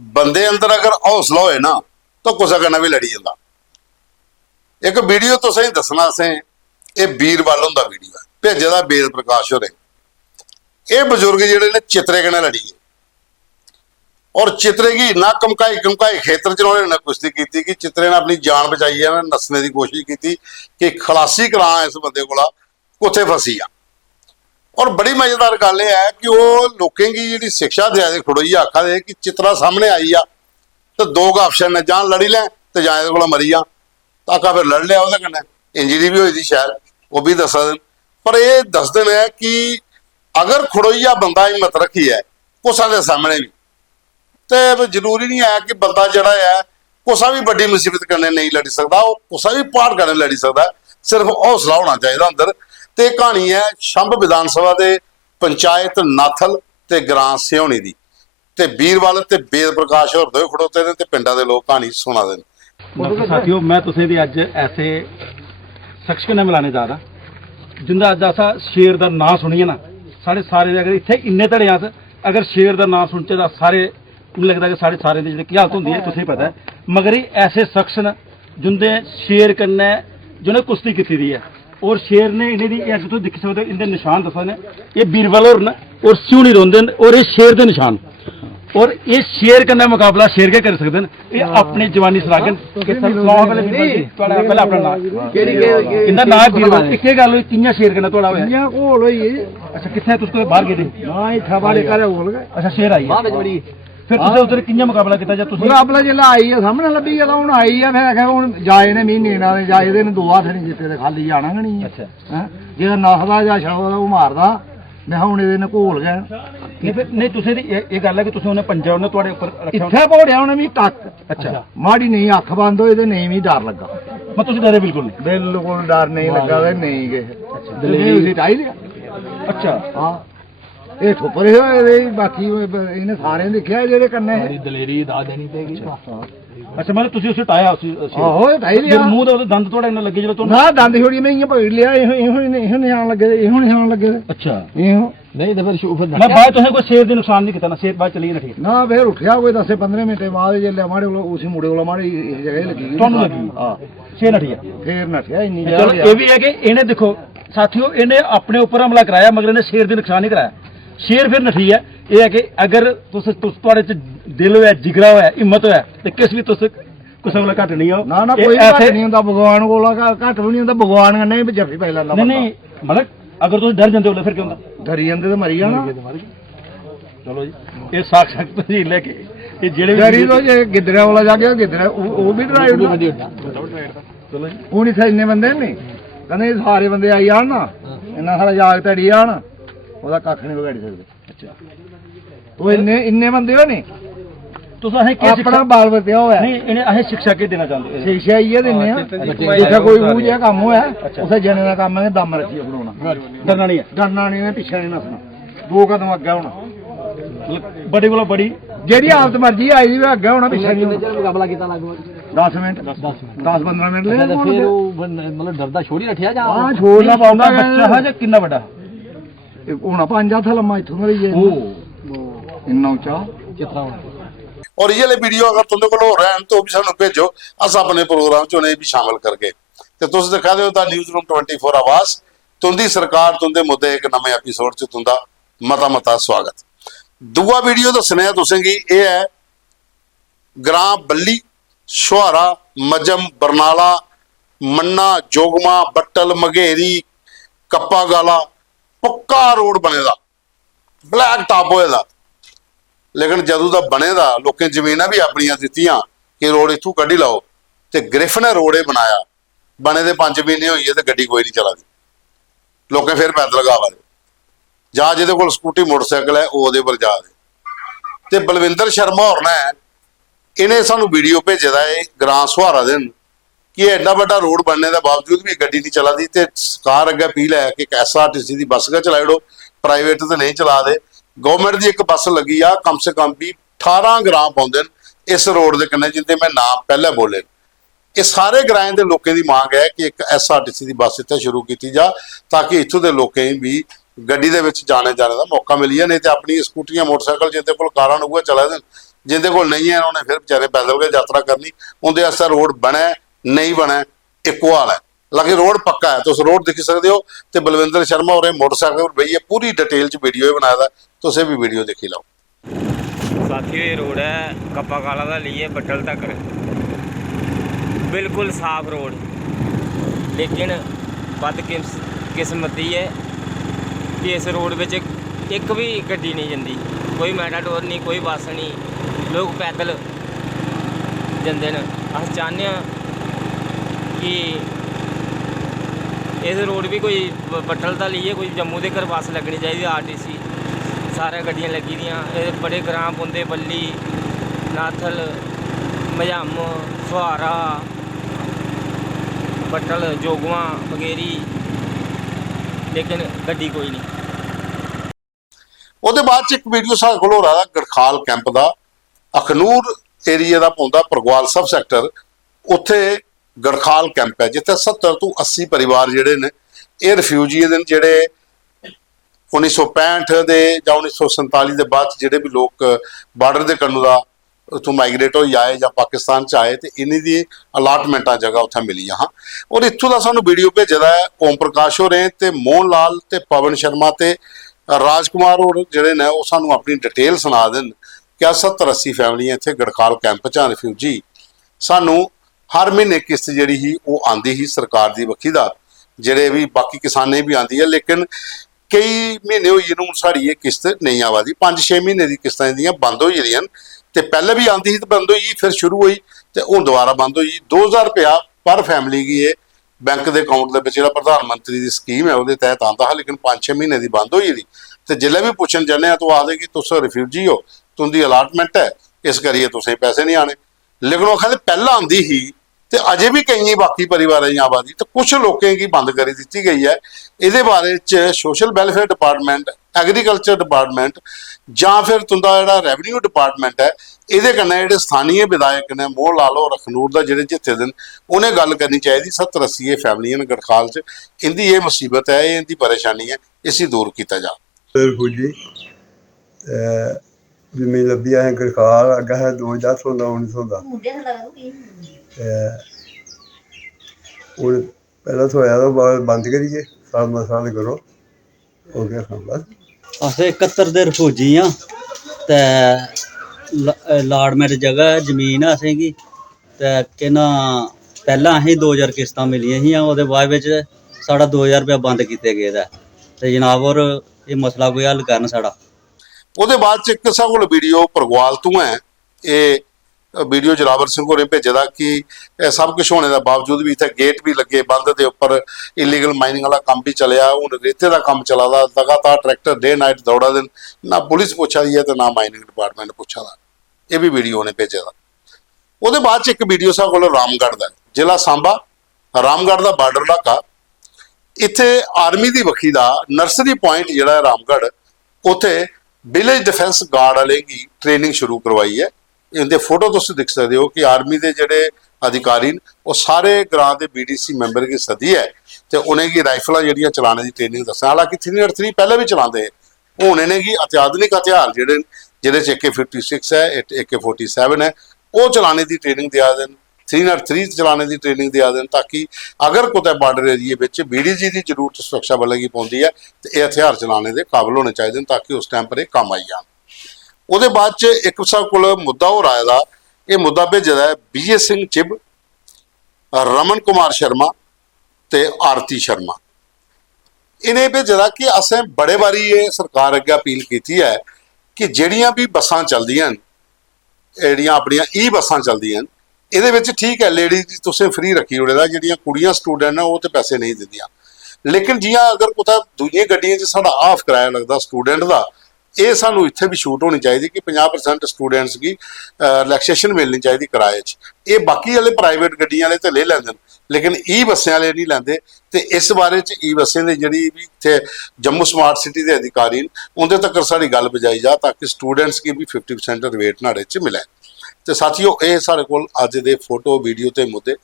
बंदे अंदर अगर हौसला होए ना तो कुछ कन्नै भी लड़ी जाता। एक वीडियो तो सही दसना असें, ये वीरवाल हुंदा वीडियो है भेजे दा बेद प्रकाश होरें। ये बजुर्ग जिहड़े ने चित्रे कन्नै लड़ी है और चित्रे की इन्ना धमकाई धमकाई खेतर च उन्होंने कुश्ती की कि चित्रे ने अपनी जान बचाई है, नसने की कोशिश की कि खलासी करा इस बंदे को कुत्थे फसी आ। और बड़ी मजेदार गल यह है कि वो लोगों की जी शिक्षा दे खड़ोई आखा दे कि चित्रा सामने आई आ तो दो ऑप्शन ने, जां लड़ी लें तो जां ये मरी जा। तो आका फिर लड़ लिया, इंजरी भी हुई थी शायद, वो भी दस दिन। पर यह दस दिन है कि अगर खड़ोईया बंदा हिम्मत रखी है कुसा के सामने भी, तो जरूरी नहीं है कि बंदा जड़ा है कुसा भी बड़ी मुसीबत करने नहीं लड़ी सकता, वो कुसा भी पहाड़ करने लड़ी सकता, सिर्फ हौसला होना चाहिए अंदर। तो कहानी है शंभ विधान सभा के पंचायत नाथल ते ग्रां सिहोनी दी, ते वीरवाल ते बेद प्रकाश होर दो खड़ोते ने ते पिंडां दे लोग कहानी सुना दे। डॉक्टर साथियों, मैं तुसें दी अज ऐसे शख्स कन्नै मिलाने जा रहा जिंदा अज अस शेर का नां सुनिए ना साढ़े सारे अगर इत्थे इन्ने धड़े अस अगर शेर का नां सुनचे तो सारे मिगी लगता कि साढ़े सारे दी की हालत होंदी है तुसें पता है, मगर ऐसे शख्स न जिंदे शेर कन्नै जिन्हें कुश्ती की दी है और शेर ने इन्हें तुम दिक्खी सकते हो, इनके निशान दसा ने ये बीरबल होर न और सिहोनी रौंदे न और ये शेर के निशान और ये शेर कन्नै मुकाबला शेर के कर सकते हैं। ये अपनी जवानी सरागन पहले अपना नाम इंदा नाम बीरबल, इक्के गल होई कियां शेर कन्नै थोड़ा होया घोल होई। अच्छा कित्थे तुस बाहर गेदे? हां इत्था बाड़े करे घोल गए। अच्छा शेर आई फिर तुसें उधर कियां मुकाबला किया? जब तुसें मुकाबला जिल्लै आई है सामने लब्भी गेदा, हुन आई है फिर आखे हुन जाए ने महीने नाल जाए दे ने दो हत्थ नहीं जित्ते ते खाली जाना गै नहीं। अच्छा हैं जेदा नखदा जां छड़दा ओह् मारदा, मैं हुन एदे ने घोल गए। नहीं फिर नहीं तुसें दी ये गल है कि तुसें उन्हें पंजा उन्हें थोड़े ऊपर रखा इत्थे भोड़िया उन्हें मी टक। अच्छा माड़ी नहीं अख बंद होए ते नहीं मी डर लगा, मैं तुसें डरे बिल्कुल नहीं? बिल्कुल डर नहीं लगा ते नहीं किश दलेरी उसी टाई लिया। अच्छा हां ਇਹ ਠੁੱਪਰੇ ਹੋਏ ਬਾਕੀ ਇਹਨੇ ਸਾਰਿਆਂ ਨੇ ਦੇਖਿਆ ਜਿਹੜੇ ਕੰਨੇ ਦਲੇਰੀ ਦਾ ਦੇਣੀ ਪੈਗੀ। ਅੱਛਾ मतलब ਤੁਸੀਂ ਉਸੇ ਟਾਇਆ ਉਸੇ ਆਹੋ ਟਾਈ ਲਿਆ ਮੂੰਹ ਦੇ ਉਹਦੇ ਦੰਦ ਥੋੜਾ ਇਹਨਾਂ ਲੱਗੇ ਜਦੋਂ ਤੁਹਾਨੂੰ? ਨਾ ਦੰਦ ਛੋੜੀ ਮੈਂ ਇਹ ਪਕੜ ਲਿਆ, ਇਹੋ ਨਿਸ਼ਾਨ ਲੱਗੇ, ਇਹੋ ਨਿਸ਼ਾਨ ਲੱਗੇ। ਅੱਛਾ ਇਹੋ ਨਹੀਂ ਤਾਂ ਫਿਰ ਮੈਂ ਬਾਅਦ ਤੁਸੀਂ ਕੋਈ ਸ਼ੇਰ ਦੇ ਨੁਕਸਾਨ ਨਹੀਂ ਕੀਤਾ ਨਾ? ਸ਼ੇਰ ਬਾਅਦ ਚਲੀ ਨਠੀ ਨਾ ਫਿਰ ਉੱਠਿਆ ਕੋਈ 10-15 ਮਿੰਟ ਬਾਅਦ ਜੇ ਮਾੜੇ ਕੋਲ ਉਸੇ ਮੁੰਡੇ ਕੋਲ ਮਾੜੇ ਇਸ ਜਗ੍ਹਾ ਲੱਗੀ ਤੁਹਾਨੂੰ ਲੱਗੀ? ਹਾਂ ਸ਼ੇਰ ਨਠੀ ਫੇਰ ਨਠਿਆ ਇੰਨੀ ਚਲੋ ਇਹ ਵੀ ਹੈ ਕਿ ਇਹਨੇ ਦੇਖੋ ਸਾਥੀਓ ਇਹਨੇ ਆਪਣੇ ਉੱਪਰ ਹਮਲਾ ਕਰਾਇਆ ਮਗਰ ਇਹਨੇ ਸ਼ੇਰ ਦੇ ਨੁਕਸਾਨ ਨਹੀਂ ਕਰਾਇਆ। शेर फिर नठी है ये है कि अगर थोड़े दिल होया जिगरा होया हिम्मत होया तो किस भी तुस कुछ वाला घट नहीं हो। ना ना कोई घट नहीं होंदा, भगवान कोल घट भी नहीं होंदा, भगवान कन्नै भी जफ्फी पाई लैंदा। नहीं नहीं मतलब अगर तुम डर जाते हो फिर क्यों होंदा? डरी जांदे ते मरी जाना। चलो जी ये साक्षात तहसील है कि ये जेड़े डरी तो जे गिदड़े वाला जाके गिदड़े वो भी डराई उड़दा। चलो जी हुन इत्थे इन्ने बंदे नहीं कहंदे सारे बंदे आई जान ना इन्ना सारा जाग तड़ी जान ਉਹਦਾ ਕੱਖ ਨਹੀਂ ਵਿਗਾੜੀ ਸਕਦੇ। ਅੱਛਾ ਉਹ ਇੰਨੇ ਬੰਦੇ ਹੋ ਨੇ ਤੁਸੀਂ ਅਸੀਂ ਕੀ ਆਪਣਾ ਬਾਲ ਬਤਿਆ ਹੋਇਆ ਨਹੀਂ ਇਹਨੇ ਅਸੀਂ ਸਿੱਖਿਆ ਕੀ ਦੇਣਾ ਚਾਹੁੰਦੇ? ਸਿੱਖਿਆ ਇਹ ਦਿੰਨੇ ਆ ਜਿੱਥੇ ਕੋਈ ਉਹ ਜਿਹਾ ਕੰਮ ਹੋਇਆ ਉਸੇ ਜਣੇ ਦਾ ਕੰਮ ਹੈ ਦਮ ਰੱਖੀ ਬਣਾਉਣਾ। ਡਰਨਾ ਨਹੀਂ ਹੈ, ਡਰਨਾ ਨਹੀਂ ਨੇ, ਪਿੱਛੇ ਨਹੀਂ ਨੱਸਣਾ, ਦੋ ਕਦਮ ਅੱਗੇ ਹੋਣਾ। ਬੜੀ ਕੋਲੋਂ ਬੜੀ ਜਿਹੜੀ ਹਾਲਤ ਮਰਜੀ ਆਈ ਵੀ ਅੱਗੇ ਹੋਣਾ, ਪਿੱਛੇ ਨਹੀਂ ਹੋਣਾ। ਮੁਕਾਬਲਾ ਕੀਤਾ ਲਗਭਗ 10 ਮਿੰਟ 10-15 ਮਿੰਟ ਲੈ ਫਿਰ ਉਹ ਮਤਲਬ ਡਰਦਾ ਛੋੜੀ ਰੱਖਿਆ ਜਾਂ ਹਾਂ ਛੋੜਨਾ ਪਾਉਂਦਾ ਬੱਚਾ ਹੈ ਜਾਂ ਕਿੰਨਾ ਵੱਡਾ ਹੋਣਾ? 5 ਹੱਥ ਲੰਮਾ ਇੱਥੋਂ ਦਾ ਹੀ ਹੈ ਇੰਨਾ ਉੱਚਾ चित्रा। और ये वीडियो अगर तुंदे कोल हो रहा है तो भी सानू भेजो, अस अपने प्रोग्राम च उन्हें भी शामिल करके ते तुस दिखा दो द न्यूज़ रूम 24 आवाज तुंदी सरकार तुंदे मुद्दे एक नवे एपीसोड च तुंदा मता स्वागत। दूआ वीडियो दसने तुसें गी ये है ग्रां बल्ली छुहारा मजम बरनाला मन्ना जोगमा बट्टल मघेरी कप्पा गाला पक्का रोड बने दा ब्लैक टॉप होए दा, लेकिन जदों दा बने दा लोकें जमीनां भी अपनियां दित्तियां कि रोड इत्थों कड्ढी लाओ ते ग्रिफ ने रोड ही बनाया। बने दे 5 महीने होई है ते गड्डी कोई नहीं चला दी, लोकें फिर पैदल गावा दे जां जिहदे कोल स्कूटी मोटरसाइकिल है वो ओहदे पर जा दे। ते बलविंदर शर्मा होर ने इन्हें सानू वीडियो भेजे दा है ग्रां सुहारा दे कि एडा वड्डा रोड बनने के बावजूद भी गड्डी नहीं चला दी, ते सरकार अगे अपील है कि SRTC की बस गै चलाई ओड़ो, प्राइवेट तो नहीं चला दे। गवर्नमेंट की एक बस लगी आ, कम से कम भी 18 ग्रां पाउंदे इस रोड के कन्नै जिंदे मैं नाम पहले बोले। ये सारे ग्राएं के लोगों की मांग है कि एक SRTC की बस इत्थे शुरू की जा ताकि इत्थों के लोगों भी गड्डी दे विच जाने का मौका मिली जाए, नहीं तो अपनी स्कूटियां मोटरसाइकिल जिंदे कोल कारां उहे चला देन जिंदे कोल नहीं है उन्हें फिर बेचारे पैदल गए यात्रा करनी। उनके वास्ते रोड बने नहीं बने इक्को हाल है, हालांकि रोड पक्का है। तुम रोड दिख सकते हो। तो बलविंदर शर्मा और मोटरसाइकिल पर बही है, पूरी डिटेल च वीडियो बनाया था, तुम भी वीडियो देखी लो। साथियों ये रोड है कप्पा काला का लिए बट्टल तक, बिल्कुल साफ रोड, लेकिन बदकिस्मती है कि इस रोड में एक भी गड्डी नहीं जाती, कोई मैटाडोर नहीं, कोई बस नहीं, लोग पैदल जाते हैं। अस चाहते हैं कि इस रोड भी कोई बट्टल का लिए कोई जम्मू तक बस लगनी चाहिए, RTC सारे गड्डियां लगी दियां। बड़े ग्राम पौंदे बल्ली, नाथल, मझाम, सुहारा, बट्टल, जोगवा बगेरी, लेकिन गड्डी कोई नहीं। ਉਹਦੇ ਬਾਅਦ ਚ ਇੱਕ ਵੀਡੀਓ ਸਾਡੇ ਕੋਲ ਹੋ ਰਿਹਾ ਗੜਖਾਲ ਕੈਂਪ ਦਾ, ਅਖਨੂਰ ਏਰੀਆ ਦਾ ਪੌਂਦਾ ਪ੍ਰਗਵਾਲ ਸਬ ਸੈਕਟਰ, ਉੱਥੇ ਗੜਖਾਲ ਕੈਂਪ ਹੈ ਜਿੱਥੇ 70 ਤੋਂ 80 ਪਰਿਵਾਰ ਜਿਹੜੇ ਨੇ ਇਹ ਰਿਫਿਊਜੀ ਦੇ ਜਿਹੜੇ 1965 ਦੇ ਜਾਂ 1947 ਦੇ ਬਾਅਦ ਜਿਹੜੇ ਵੀ ਲੋਕ ਬਾਰਡਰ ਦੇ ਕੰਨੂ ਦਾ ਉੱਥੋਂ ਮਾਈਗ੍ਰੇਟ ਹੋਈ ਆਏ ਜਾਂ ਪਾਕਿਸਤਾਨ ਚ ਆਏ ਤੇ ਇਨੀ ਦੀ ਅਲਾਟਮੈਂਟਾਂ ਜਗ੍ਹਾ ਉੱਥੇ ਮਿਲੀਆਂ ਹਾਂ। ਔਰ ਇੱਥੋਂ ਦਾ ਸਾਨੂੰ ਵੀਡੀਓ ਭੇਜਦਾ ਹੈ ਓਮ ਪ੍ਰਕਾਸ਼ ਹੋ ਰਹੇ ਤੇ ਮੋਹਨ ਲਾਲ ਤੇ ਪਵਨ ਸ਼ਰਮਾ ਤੇ ਰਾਜਕੁਮਾਰ ਹੋਰ ਜਿਹੜੇ ਨੇ ਉਹ ਸਾਨੂੰ ਆਪਣੀ ਡਿਟੇਲ ਸੁਣਾ ਦੇਣ ਕਿ 70-80 ਫੈਮਲੀਆਂ ਇੱਥੇ ਗੜਖਾਲ ਕੈਂਪ 'ਚ ਰਿਫਿਊਜੀ। ਸਾਨੂੰ ਹਰ ਮਹੀਨੇ ਕਿਸ਼ਤ ਜਿਹੜੀ ਸੀ ਉਹ ਆਂਦੀ ਸੀ ਸਰਕਾਰ ਦੀ ਵੱਖੀ ਦਾ, ਜਿਹੜੇ ਵੀ ਬਾਕੀ ਕਿਸਾਨੇ ਵੀ ਆਂਦੀ ਹੈ, ਲੇਕਿਨ ਕਈ ਮਹੀਨੇ ਹੋਈ ਇਹਨੂੰ ਸਾਡੀ ਇਹ ਕਿਸ਼ਤ ਨਹੀਂ ਆਵਾਦੀ। 5-6 ਮਹੀਨੇ ਦੀ ਕਿਸ਼ਤਾਂ ਇਹਦੀਆਂ ਬੰਦ ਹੋਈ ਰਹੀਆਂ ਤੇ ਪਹਿਲੇ ਵੀ ਆਂਦੀ ਸੀ ਤੇ ਬੰਦ ਹੋਈ, ਫਿਰ ਸ਼ੁਰੂ ਹੋਈ ਤੇ ਹੁਣ ਦੁਬਾਰਾ ਬੰਦ ਹੋਈ। 2000 ਰੁਪਇਆ ਪਰ ਫੈਮਲੀ ਕੀ ਇਹ ਬੈਂਕ ਦੇ ਅਕਾਊਂਟ ਦੇ ਵਿੱਚ ਜਿਹੜਾ ਪ੍ਰਧਾਨ ਮੰਤਰੀ ਦੀ ਸਕੀਮ ਹੈ ਉਹਦੇ ਤਹਿਤ ਆਂਦਾ ਹੈ, ਲੇਕਿਨ 5-6 ਮਹੀਨੇ ਦੀ ਬੰਦ ਹੋਈ ਦੀ। ਤੇ ਜਿੱਲੇ ਵੀ ਪੁੱਛਣ ਜਾਂਦੇ ਆ ਤੂੰ ਆਖਦੇ ਕਿ ਤੁਸੀਂ ਰਿਫਿਊਜੀ ਹੋ, तुंदी अलाटमेंट है, इस करिए तुसें पैसे नहीं आने। लेकिन वो कहते पहला आंदी ही ते अजे भी कई बाकी परिवार की आबादी तो कुछ लोगों की बंद करी दी गई है। ये बारे social welfare department, agriculture department ਜਾਂ फिर तुंदा जिहड़ा रेवन्यू डिपार्टमेंट है ਇਹਦੇ कन्नै जिहड़े स्थानीय विधायक ने मोहन लाल और अखनूर का जिहड़े जिथे दिन उन्हें गल करनी चाहिए। 70-80 फैमिलियां गड़खाल च इनकी ये मुसीबत है, इनकी परेशानी है, इसी दूर किया जा। फौजी जिम्मे लब्भिया है गड़खाल अग्गा है 2019 ਦਾ ਹੁਣ ਪਹਿਲਾਂ ਥੋੜਾ ਤਾਂ ਬੰਦ ਕਰੀਏ, ਸਾਲ ਮਸਾਲ ਕਰੋ ਹੋ ਗਿਆ ਕੰਮ ਬਸ। ਅਸੀਂ 71 ਦੇ ਰਫੂਜੀ ਆ ਤੇ ਲਾੜਮੈਂਟ ਜਗ੍ਹਾ ਜ਼ਮੀਨ ਆ ਅਸੀਂ ਕੀ ਤੇ ਕਿਨਾ ਪਹਿਲਾਂ ਅਸੀਂ 2000 ਕਿਸ਼ਤਾਂ ਮਿਲੀਆਂ ਸੀ, ਉਹਦੇ ਬਾਅਦ ਵਿੱਚ ਸਾਡਾ 2000 ਰੁਪਇਆ ਬੰਦ ਕੀਤੇ ਗਏ ਦਾ ਤੇ ਜਨਾਬ ਔਰ ਇਹ ਮਸਲਾ ਕੋਈ ਹੱਲ ਕਰਨ ਸਾਡਾ। ਉਹਦੇ ਬਾਅਦ ਚ ਇੱਕ ਸਾਡੇ ਕੋਲ ਵੀਡੀਓ ਪ੍ਰਗਵਾਲ ਤੋਂ ਹੈ, ਇਹ ਵੀਡੀਓ ਜਲਾਵਰ ਸਿੰਘ ਹੋਰੇ ਭੇਜਦਾ ਕਿ ਇਹ ਸਭ ਕੁਝ ਹੋਣੇ ਦਾ ਬਾਵਜੂਦ ਵੀ ਇੱਥੇ ਗੇਟ ਵੀ ਲੱਗੇ, ਬੰਦ ਦੇ ਉੱਪਰ ਇਲੀਗਲ ਮਾਈਨਿੰਗ ਵਾਲਾ ਕੰਮ ਵੀ ਚੱਲਿਆ, ਹੁਣ ਰੇਤੇ ਦਾ ਕੰਮ ਚੱਲਦਾ, ਲਗਾਤਾਰ ਟਰੈਕਟਰ ਡੇ ਨਾਈਟ ਦੌੜਾ ਦੇਣ, ਨਾ ਪੁਲਿਸ ਪੁੱਛਾ ਦੀ ਹੈ ਤੇ ਨਾ ਮਾਈਨਿੰਗ ਡਿਪਾਰਟਮੈਂਟ ਪੁੱਛਾ ਦਾ। ਇਹ ਵੀ ਵੀਡੀਓ ਨੇ ਭੇਜਿਆ ਦਾ। ਉਹਦੇ ਬਾਅਦ ਚ ਇੱਕ ਵੀਡੀਓ ਸਾਡੇ ਕੋਲ ਰਾਮਗੜ੍ਹ ਦਾ, ਜ਼ਿਲ੍ਹਾ ਸਾਂਬਾ, ਰਾਮਗੜ੍ਹ ਦਾ ਬਾਰਡਰ ਇਲਾਕਾ, ਇੱਥੇ ਆਰਮੀ ਦੀ ਵੱਖੀ ਦਾ ਨਰਸਰੀ ਪੁਆਇੰਟ ਜਿਹੜਾ ਹੈ ਰਾਮਗੜ੍ਹ, ਉੱਥੇ ਵਿਲੇਜ डिफेंस गार्ड वाले की ट्रेनिंग शुरू करवाई है। इनके फोटो तुम देख सकते हो कि आर्मी के जोड़े अधिकारी वो सारे ग्रां के BDC मैंबर की सदी है तो उन्हें की राइफल जड़ियाँ चलाने की ट्रेनिंग दस। हालांकि 303 पहले भी चलाते हैं, हूँ इन्हें की अत्याधुनिक हथियार जोड़े जिहदे AK-56 है, AK-47 है, वो चलाने की ट्रेनिंग दिया दें, 303 चलाने की ट्रेनिंग दिया दें, ताकि अगर कुछ बार्डर एरिए में BDG की जरूरत सुरक्षा बलों की पौंदी है तो ये हथियार चलाने के काबिल होने चाहिए ताकि उस टाइम पर काम आई जाए। ਉਹਦੇ ਬਾਅਦ ਚ ਇੱਕ ਸਾਡੇ ਕੋਲ ਮੁੱਦਾ ਹੋ ਰਿਹਾ ਦਾ, ਇਹ ਮੁੱਦਾ ਭੇਜਦਾ ਹੈ BJ ਸਿੰਘ ਚਿਬ, ਰਮਨ ਕੁਮਾਰ ਸ਼ਰਮਾ ਤੇ ਆਰਤੀ ਸ਼ਰਮਾ। ਇਹਨੇ ਭੇਜਦਾ ਕਿ ਅਸੀਂ ਬੜੇ ਵਾਰੀ ਇਹ ਸਰਕਾਰ ਅੱਗੇ ਅਪੀਲ ਕੀਤੀ ਹੈ ਕਿ ਜਿਹੜੀਆਂ ਵੀ ਬੱਸਾਂ ਚੱਲਦੀਆਂ, ਜਿਹੜੀਆਂ ਆਪਣੀਆਂ ਬੱਸਾਂ ਚੱਲਦੀਆਂ, ਇਹਦੇ ਵਿੱਚ ਠੀਕ ਹੈ ਲੇਡੀਜ਼ ਦੀ ਤੁਸੀਂ ਫ੍ਰੀ ਰੱਖੀ ਹੋੜੇ ਦਾ, ਜਿਹੜੀਆਂ ਕੁੜੀਆਂ ਸਟੂਡੈਂਟ ਨੇ ਉਹ ਤੇ ਪੈਸੇ ਨਹੀਂ ਦਿੰਦੀਆਂ, ਲੇਕਿਨ ਜੀਆਂ ਅਗਰ ਕੋਤਾ ਦੂਜੀਆਂ ਗੱਡੀਆਂ 'ਚ ਸਾਡਾ ਆਫ ਕਿਰਾਇਆ ਲੱਗਦਾ ਸਟੂਡੈਂਟ ਦਾ, ਇਹ ਸਾਨੂੰ ਇੱਥੇ ਵੀ ਛੂਟ ਹੋਣੀ ਚਾਹੀਦੀ ਕਿ 50% ਸਟੂਡੈਂਟਸ ਦੀ ਰਿਲੈਕਸੇਸ਼ਨ ਮਿਲਣੀ ਚਾਹੀਦੀ ਕਿਰਾਏ 'ਚ। ਇਹ ਬਾਕੀ ਵਾਲੇ ਪ੍ਰਾਈਵੇਟ ਗੱਡੀਆਂ ਵਾਲੇ ਤੇ ਲੈ ਲੈਂਦੇ ਲੇਕਿਨ ਬੱਸਾਂ ਵਾਲੇ ਨਹੀਂ ਲੈਂਦੇ। ਤੇ ਇਸ ਬਾਰੇ 'ਚ ਬੱਸਾਂ ਦੀ ਜਿਹੜੀ ਵੀ ਇੱਥੇ ਜੰਮੂ ਸਮਾਰਟ ਸਿਟੀ ਦੇ ਅਧਿਕਾਰੀ ਉਹਦੇ ਤੱਕ ਸਾਡੀ ਗੱਲ ਪਹੁੰਚਾਈ ਜਾ ਤਾਂ ਕਿ ਸਟੂਡੈਂਟਸ ਕੀ ਵੀ 50% ਰਿਬੇਟ ਨਾੜੇ 'ਚ ਮਿਲੇ। ਤੇ ਸਾਥੀਓ ਇਹ ਸਾਡੇ ਕੋਲ ਅੱਜ ਦੇ ਫੋਟੋ ਵੀਡੀਓ ਤੇ ਮੁੱਦੇ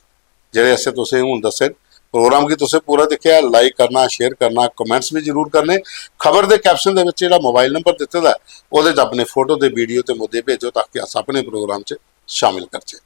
ਜਿਹੜੇ ਅਸੀਂ ਤੁਸੀਂ ਹੁਣ ਦੱਸੇ ਪ੍ਰੋਗਰਾਮ ਕੀ ਤੁਸੀਂ ਪੂਰਾ ਦੇਖਿਆ, ਲਾਈਕ ਕਰਨਾ, ਸ਼ੇਅਰ ਕਰਨਾ, ਕਮੈਂਟਸ ਵੀ ਜ਼ਰੂਰ ਕਰਨੇ। ਖਬਰ ਦੇ ਕੈਪਸ਼ਨ ਦੇ ਵਿੱਚ ਜਿਹੜਾ ਮੋਬਾਈਲ ਨੰਬਰ ਦਿੱਤੇ ਦਾ ਉਹਦੇ 'ਚ ਆਪਣੀ ਫੋਟੋ ਤੇ ਵੀਡੀਓ ਤੇ ਮੁੱਦੇ ਭੇਜੋ ਤਾਂ ਕਿ ਅਸਾਂ ਆਪਣੇ ਪ੍ਰੋਗਰਾਮ 'ਚ ਸ਼ਾਮਿਲ ਕਰਚੇ।